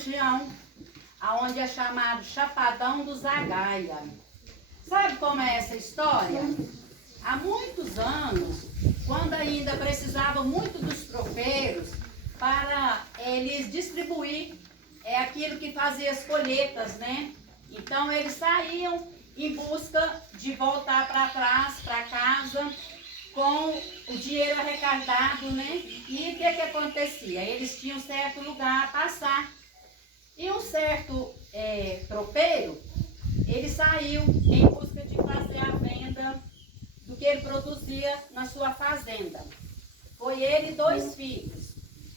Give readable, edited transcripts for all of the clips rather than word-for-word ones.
região, aonde é chamado Chapadão do Zagaia. Sabe como é essa história? Há muitos anos, quando ainda precisavam muito dos tropeiros para eles distribuir aquilo que fazia as colheitas, né? Então eles saíam em busca de voltar para trás, para casa, com o dinheiro arrecadado, né? E o que acontecia? Eles tinham um certo lugar a passar. E um certo tropeiro, ele saiu em busca de fazer a venda do que ele produzia na sua fazenda. Foi ele e 2 filhos.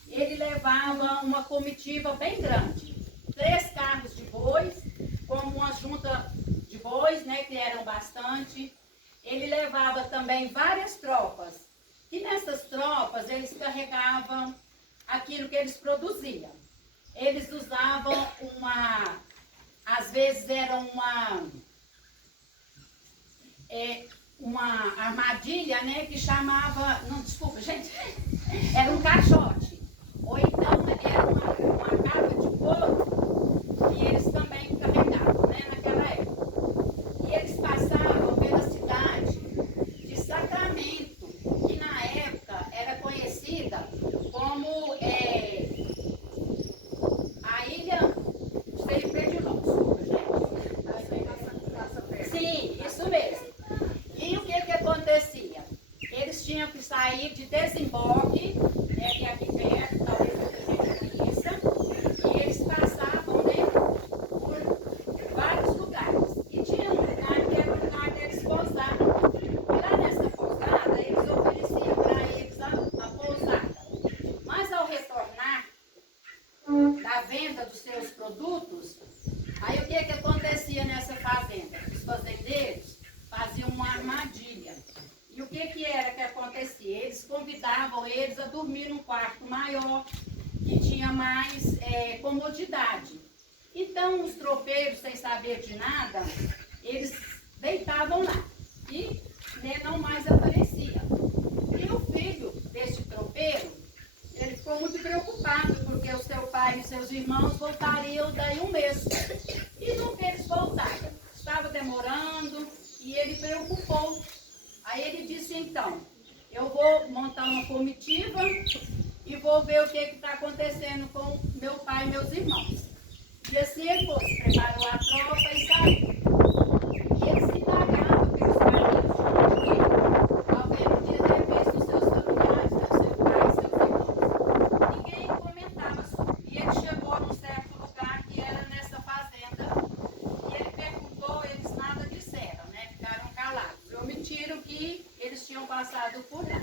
Ele levava uma comitiva bem grande, 3 carros de bois, como uma junta de bois, né, que eram bastante. Ele levava também várias tropas, e nessas tropas eles carregavam aquilo que eles produziam. Eles usavam às vezes era uma armadilha, né, que chamava, não, desculpa, gente, era um caixote, ou então era uma cava de couro, e eles também carregavam, né, naquela época. E eles passavam pela cidade de Sacramento, que na época era conhecida como a ilha de Pedilão, desculpa, gente. Sim, isso mesmo. E o que acontecia? Eles tinham que sair de Desemboque, que é aqui perto, talvez a gente conheça, e eles passavam, né, por vários lugares. E tinha um lugar que era o lugar deles pousar. E lá nessa pousada, eles ofereciam para eles a pousada. Mas ao retornar da venda dos seus produtos, aí o que acontecia nessa fazenda? Os fazendeiros faziam uma armadilha. E o que era que acontecia? Eles convidavam eles a dormir num quarto maior, que tinha mais comodidade. Então os tropeiros, sem saber de nada, eles deitavam lá e, né, não mais aparecia. E o filho deste tropeiro, ele ficou muito preocupado, porque o seu pai e seus irmãos voltariam daí um mês. E nunca eles voltaram. Estava demorando e ele preocupou. Aí ele disse, então, eu vou montar uma comitiva e vou ver o que está acontecendo com meu pai e meus irmãos. E assim ele foi, preparou a tropa e saiu. E ele se indagava pelos caminhos de alguém podia ter visto os seus familiares, né, seu pai e seus irmãos. Ninguém comentava sobre. E ele chegou num certo lugar que era nessa fazenda. E ele perguntou, eles nada disseram, né? Ficaram calados. Omitiram que eles tinham passado por lá.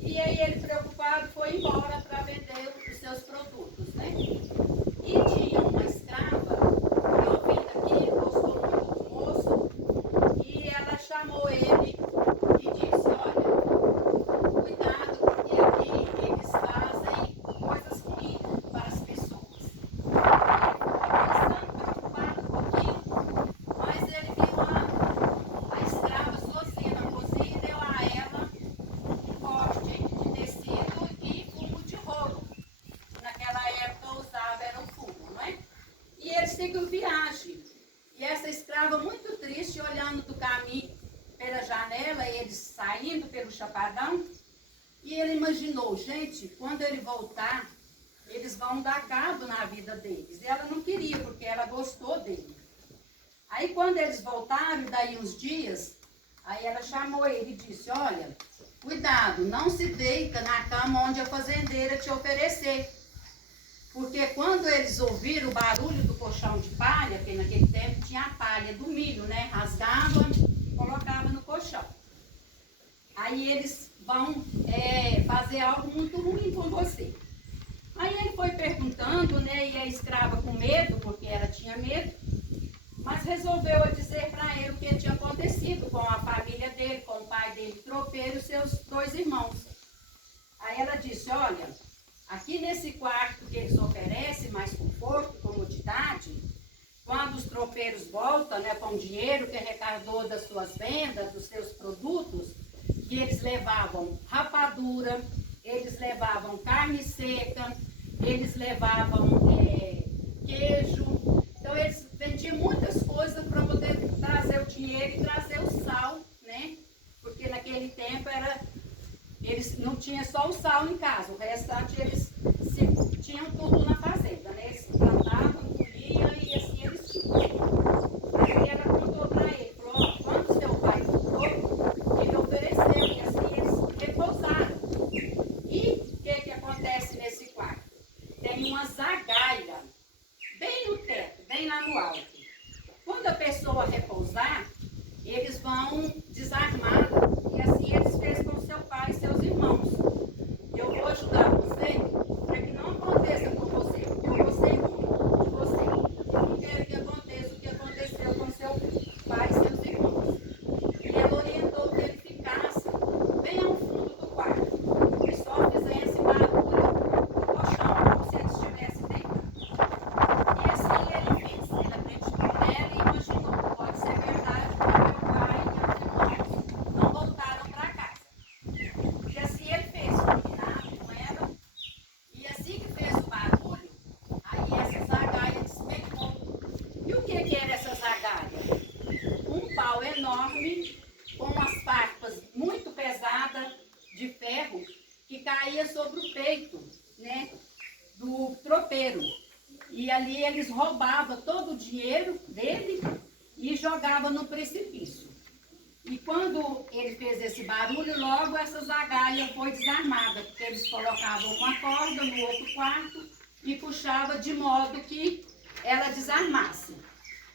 E aí ele, preocupado, foi embora para vender os seus produtos, né? E tinha uma escrava, que ouvindo aquilo, gostou muito do moço, e ela chamou ele e disse, olha, cuidado, porque aqui eles fazem coisas ruins para as pessoas. Ele ficou pensando, preocupado um pouquinho, mas ele viu a escrava sozinha na cozinha e deu a ela um corte de tecido e fumo de rolo. Naquela época usava era o fumo, não é? E eles seguiam viagem. E essa escrava muito triste, olhando do caminho pela janela, eles saindo pelo chapadão, e ele imaginou, gente, quando ele voltar, eles vão dar cabo na vida deles. E ela não queria, porque ela gostou dele. Aí quando eles voltaram, daí uns dias, aí ela chamou ele e disse, olha, cuidado, não se deita na cama onde a fazendeira te oferecer. Porque quando eles ouviram o barulho do colchão de palha, que naquele tempo tinha a palha do milho, né? Rasgava e colocava no colchão. Aí eles vão fazer algo muito ruim com você. Aí ele foi perguntando, né? E a escrava com medo, porque ela tinha medo, mas resolveu dizer para ele o que tinha acontecido com a família dele, com o pai dele, tropeiro, e seus 2 irmãos. Aí ela disse, olha, aqui nesse quarto que eles oferecem, mais conforto, comodidade, quando os tropeiros voltam, né, com o dinheiro que arrecadou das suas vendas, dos seus produtos, que eles levavam rapadura, eles levavam carne seca, eles levavam queijo. Então eles vendiam muitas coisas para poder trazer o dinheiro e trazer o sal, né? Porque naquele tempo eles não tinham só o sal em casa, o restante eles tinham tudo na fazenda, né? Eles plantavam, colhiam e assim eles tinham. Aí ela contou para ele, falou, ó, quando seu pai voltou, ele ofereceu e assim eles repousaram. E o que acontece nesse quarto? Tem uma zagaia bem no teto, bem lá no alto. Quando a pessoa repousar, eles vão desarmar e assim eles fez com seu pai e seus irmãos. Eu vou ajudar você para que não aconteça com você, porque eu gostei muito de você. Eu não quero que aconteça o que aconteceu com seu pai e seus irmãos. E ela orientou que ele ficasse bem ao fundo do quarto e só fizesse barulho no chão, como se ele estivesse deitado. E assim ele fez. Ele acreditou nela e imaginou, pode ser verdade, porque meu pai e meus irmãos não voltaram para casa. E assim ele fez, combinado com ela. E assim que fez o barulho, aí essa zagaia despencou. E o que era essa zagaia? Um pau enorme, com umas farpas muito pesadas de ferro, que caía sobre o peito, né, do tropeiro. E ali eles roubavam todo o dinheiro dele e jogavam no precipício. E quando ele fez esse barulho, logo essa zagaia foi desarmada, porque eles colocavam uma corda no outro quarto e puxavam de modo que ela desarmasse.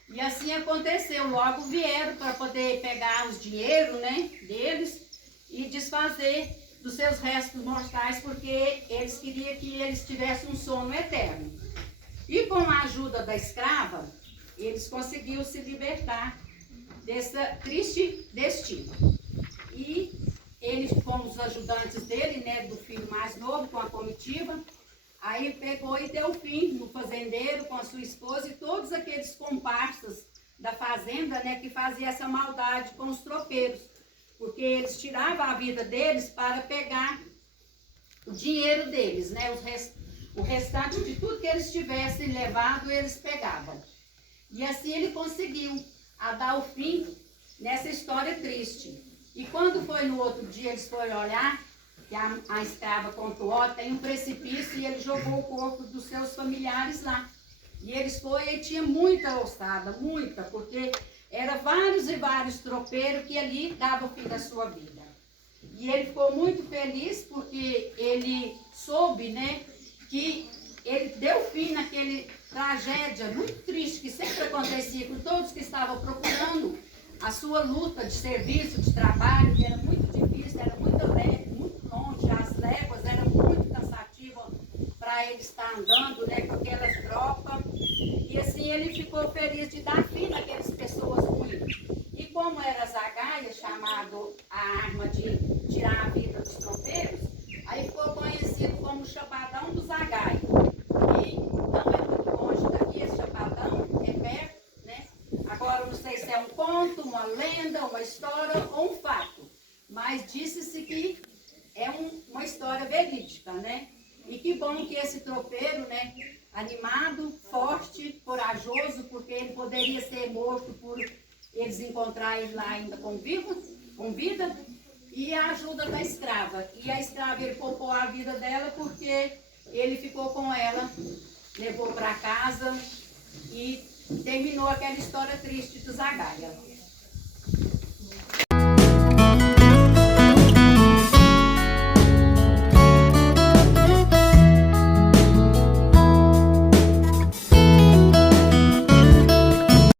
E assim aconteceu, logo vieram para poder pegar os dinheiros, né, deles e desfazer dos seus restos mortais, porque eles queriam que eles tivessem um sono eterno. E com a ajuda da escrava, eles conseguiram se libertar desse triste destino. E ele, com os ajudantes dele, né, do filho mais novo, com a comitiva, aí pegou e deu fim no fazendeiro com a sua esposa e todos aqueles comparsas da fazenda, né, que faziam essa maldade com os tropeiros, porque eles tiravam a vida deles para pegar o dinheiro deles, né, o restante de tudo que eles tivessem levado, eles pegavam. E assim ele conseguiu a dar o fim nessa história triste. E quando foi no outro dia, eles foram olhar, que a escrava contou, ó, tem um precipício, e ele jogou o corpo dos seus familiares lá. E eles foram e tinha muita ossada, muita, porque eram vários e vários tropeiros que ali davam o fim da sua vida. E ele ficou muito feliz porque ele soube, né, que ele deu fim naquele tragédia muito triste que sempre acontecia com todos que estavam procurando a sua luta de serviço, de trabalho, que era muito difícil, era muito longe, as léguas eram muito cansativas para ele estar andando, né, com aquelas tropas. E assim ele ficou feliz de dar fim naquelas pessoas ruins. E como era zagaia, chamado a arma de tirar a vida dos tropeiros, aí ficou conhecido como o Chapadão do Zagaia. E não é muito longe daqui, esse Chapadão, é perto, né? Agora não sei se é um conto, uma lenda, uma história ou um fato, mas disse-se que é uma história verídica, né? E que bom que esse tropeiro, né, animado, forte, corajoso, porque ele poderia ser morto por eles encontrarem lá ainda com vida, e a ajuda da escrava. E a escrava, ele poupou a vida dela porque ele ficou com ela, levou para casa e terminou aquela história triste do Zagaia.